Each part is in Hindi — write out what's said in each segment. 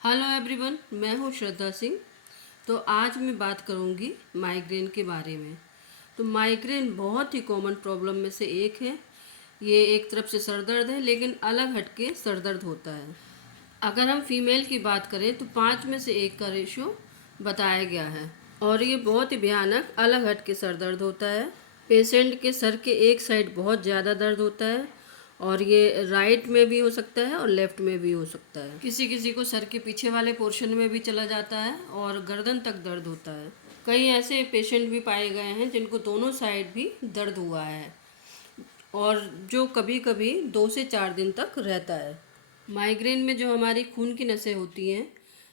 हेलो एवरीवन, मैं हूँ श्रद्धा सिंह। तो आज मैं बात करूँगी माइग्रेन के बारे में। तो माइग्रेन बहुत ही कॉमन प्रॉब्लम में से एक है। ये एक तरफ से सर दर्द है, लेकिन अलग हटके सर दर्द होता है। अगर हम फीमेल की बात करें तो 5 में से 1 का रेशियो बताया गया है और ये बहुत ही भयानक अलग हटके सर दर्द होता है। पेशेंट के सर के एक साइड बहुत ज़्यादा दर्द होता है और ये राइट में भी हो सकता है और लेफ्ट में भी हो सकता है। किसी किसी को सर के पीछे वाले पोर्शन में भी चला जाता है और गर्दन तक दर्द होता है। कई ऐसे पेशेंट भी पाए गए हैं जिनको दोनों साइड भी दर्द हुआ है और जो कभी कभी 2 से 4 दिन तक रहता है। माइग्रेन में जो हमारी खून की नसें होती हैं,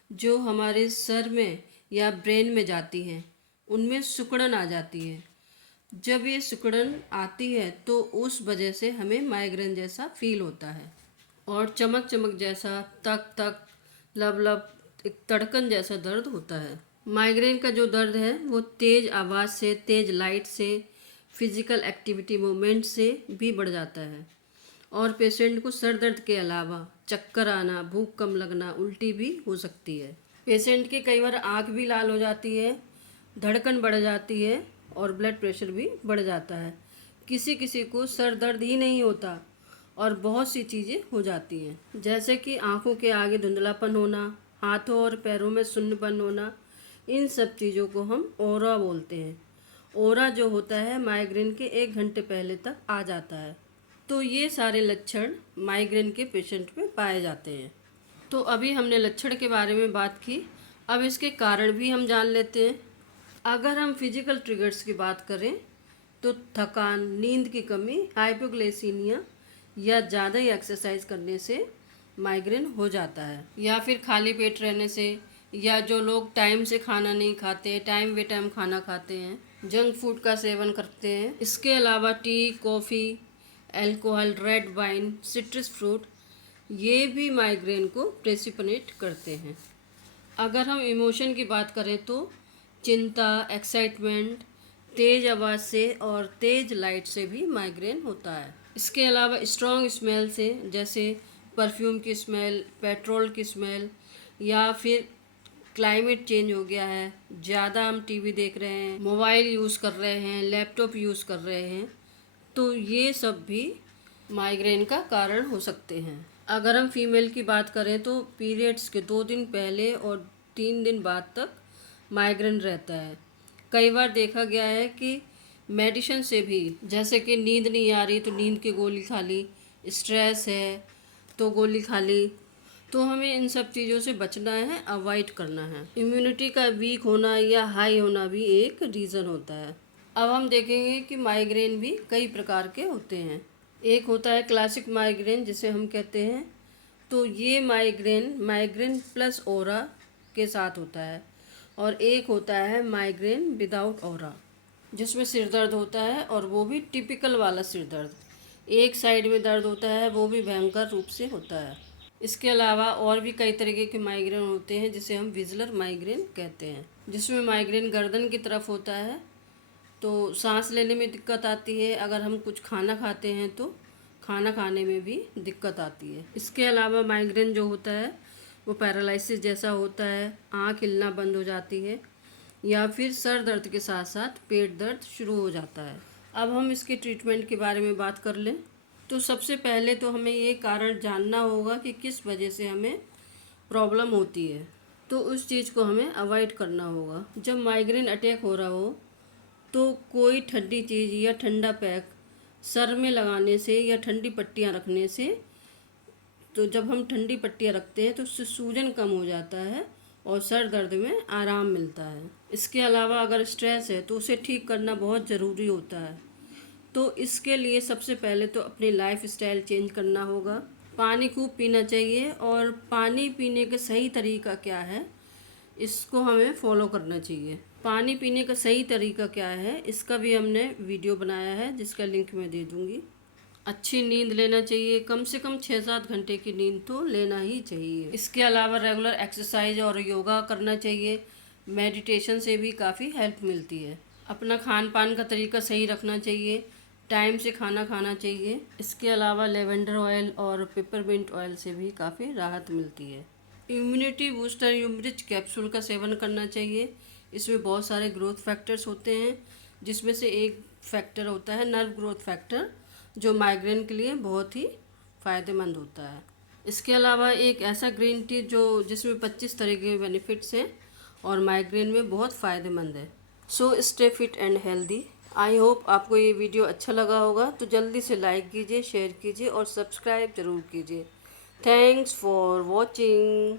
जो हमारे सर में या ब्रेन में जाती हैं, उनमें सिकुड़न आ जाती है। जब ये सिकुड़न आती है तो उस वजह से हमें माइग्रेन जैसा फील होता है और चमक चमक जैसा, तक तक, लब लब, एक तड़कन जैसा दर्द होता है। माइग्रेन का जो दर्द है वो तेज़ आवाज़ से, तेज़ लाइट से, फिजिकल एक्टिविटी मूवमेंट से भी बढ़ जाता है और पेशेंट को सर दर्द के अलावा चक्कर आना, भूख कम लगना, उल्टी भी हो सकती है। पेशेंट की कई बार आँख भी लाल हो जाती है, धड़कन बढ़ जाती है और ब्लड प्रेशर भी बढ़ जाता है। किसी किसी को सर दर्द ही नहीं होता और बहुत सी चीज़ें हो जाती हैं, जैसे कि आँखों के आगे धुंधलापन होना, हाथों और पैरों में सुन्नपन होना। इन सब चीज़ों को हम ओरा बोलते हैं। ओरा जो होता है माइग्रेन के 1 घंटे पहले तक आ जाता है। तो ये सारे लक्षण माइग्रेन के पेशेंट में पाए जाते हैं। तो अभी हमने लक्षण के बारे में बात की, अब इसके कारण भी हम जान लेते हैं। अगर हम फिजिकल ट्रिगर्स की बात करें तो थकान, नींद की कमी, हाइपोग्लाइसीमिया या ज़्यादा ही एक्सरसाइज करने से माइग्रेन हो जाता है, या फिर खाली पेट रहने से, या जो लोग टाइम से खाना नहीं खाते, टाइम बे टाइम खाना खाते हैं, जंक फूड का सेवन करते हैं। इसके अलावा T, coffee, alcohol, red wine, citrus fruit, ये भी माइग्रेन को प्रेसिपिटेट करते हैं। अगर हम इमोशन की बात करें तो चिंता, एक्साइटमेंट, तेज़ आवाज़ से और तेज़ लाइट से भी माइग्रेन होता है। इसके अलावा स्ट्रॉन्ग स्मेल से, जैसे परफ्यूम की स्मेल, पेट्रोल की स्मेल, या फिर क्लाइमेट चेंज हो गया है, ज़्यादा हम टीवी देख रहे हैं, मोबाइल यूज़ कर रहे हैं, लैपटॉप यूज़ कर रहे हैं, तो ये सब भी माइग्रेन का कारण हो सकते हैं। अगर हम फीमेल की बात करें तो पीरियड्स के 2 दिन पहले और 3 दिन बाद तक माइग्रेन रहता है। कई बार देखा गया है कि मेडिसिन से भी, जैसे कि नींद नहीं आ रही तो नींद की गोली खा ली, स्ट्रेस है तो गोली खा ली, तो हमें इन सब चीज़ों से बचना है, अवॉइड करना है। इम्यूनिटी का वीक होना या हाई होना भी एक रीज़न होता है। अब हम देखेंगे कि माइग्रेन भी कई प्रकार के होते हैं। एक होता है क्लासिक माइग्रेन, जिसे हम कहते हैं। तो ये माइग्रेन माइग्रेन प्लस ओरा के साथ होता है, और एक होता है माइग्रेन विदाउट ओरा, जिसमें सिर दर्द होता है और वो भी टिपिकल वाला सिर दर्द। एक साइड में दर्द होता है, वो भी भयंकर रूप से होता है। इसके अलावा और भी कई तरीके के माइग्रेन होते हैं, जिसे हम विज़ुअल माइग्रेन कहते हैं, जिसमें माइग्रेन गर्दन की तरफ होता है, तो सांस लेने में दिक्कत आती है। अगर हम कुछ खाना खाते हैं तो खाना खाने में भी दिक्कत आती है। इसके अलावा माइग्रेन जो होता है वो पैरालिसिस जैसा होता है, आँख हिलना बंद हो जाती है, या फिर सर दर्द के साथ साथ पेट दर्द शुरू हो जाता है। अब हम इसके ट्रीटमेंट के बारे में बात कर लें तो सबसे पहले तो हमें ये कारण जानना होगा कि किस वजह से हमें प्रॉब्लम होती है, तो उस चीज़ को हमें अवॉइड करना होगा। जब माइग्रेन अटैक हो रहा हो तो कोई ठंडी चीज़ या ठंडा पैक सर में लगाने से या ठंडी पट्टियाँ रखने से, तो जब हम ठंडी पट्टियाँ रखते हैं तो उससे सूजन कम हो जाता है और सर दर्द में आराम मिलता है। इसके अलावा अगर स्ट्रेस है तो उसे ठीक करना बहुत ज़रूरी होता है। तो इसके लिए सबसे पहले तो अपनी लाइफ स्टाइल चेंज करना होगा। पानी खूब पीना चाहिए, और पानी पीने का सही तरीका क्या है इसको हमें फॉलो करना चाहिए। पानी पीने का सही तरीका क्या है इसका भी हमने वीडियो बनाया है, जिसका लिंक मैं दे दूँगी। अच्छी नींद लेना चाहिए, कम से कम 6-7 घंटे की नींद तो लेना ही चाहिए। इसके अलावा रेगुलर एक्सरसाइज और योगा करना चाहिए। मेडिटेशन से भी काफ़ी हेल्प मिलती है। अपना खान पान का तरीका सही रखना चाहिए, टाइम से खाना खाना चाहिए। इसके अलावा लेवेंडर ऑयल और पेपरमिंट ऑयल से भी काफ़ी राहत मिलती है। इम्यूनिटी बूस्टर यूमरिच कैप्सूल का सेवन करना चाहिए। इसमें बहुत सारे ग्रोथ फैक्टर्स होते हैं, जिसमें से एक फैक्टर होता है नर्व ग्रोथ फैक्टर, जो माइग्रेन के लिए बहुत ही फ़ायदेमंद होता है। इसके अलावा एक ऐसा ग्रीन टी जो जिसमें 25 तरह के बेनिफिट्स हैं और माइग्रेन में बहुत फ़ायदेमंद है। So stay fit and healthy. I hope आपको ये वीडियो अच्छा लगा होगा, तो जल्दी से लाइक कीजिए, शेयर कीजिए और सब्सक्राइब ज़रूर कीजिए। Thanks for watching.